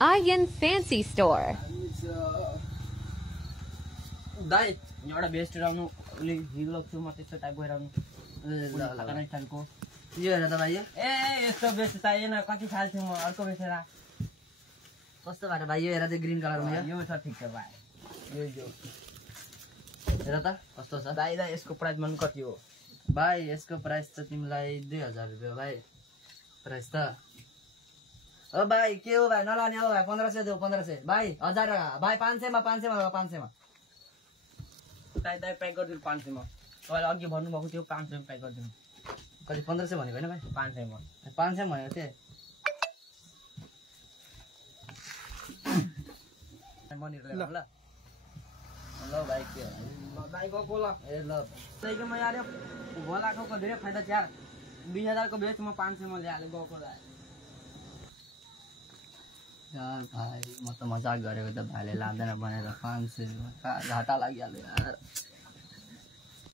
Ayan Fancy Store. दाइ एउटा best राउनु उले हिल लग्छु म त्यस्तो टाइप गइराउनु को यो हेर त भाइ यो ए यस्तो बेस्ट चाहिएन कति फाल्थ्यो म अर्को बेचेर कस्तो भएर भाइ यो हेर त ग्रीन कलरमा यो छ ठिक छ भाइ यो हेर त कस्तो छ दाइ दाइ यसको प्राइस मन कति हो भाइ यसको प्राइस त तिमीलाई 2000 रुपैयाँ भाइ प्राइस त ओ भाइ के हो भाइ नलाने हो भाइ 1500 देऊ 1500 भाइ 1000 भाइ 500 मा 500 मा दाइ दाइ प्याक गरिदिनु 500 मा तपाईले अघि भन्नु भएको थियो 500 मा प्याक गरिदिनु कति 1500 भनेको हैन भाइ 500 मा 500 भनेको थिए मनिरले ल ल भाइ के ल दाइ गएको ल ए ल दाइको म यार भोलाको धेरै फाइदा छ यार 20000 को बेच म 500 मा ल्याले गएको दाइ यार भाइ म त मजाक गरेको त भाइले लाँदैन भनेर 500 घाटा लागिहाल्यो यार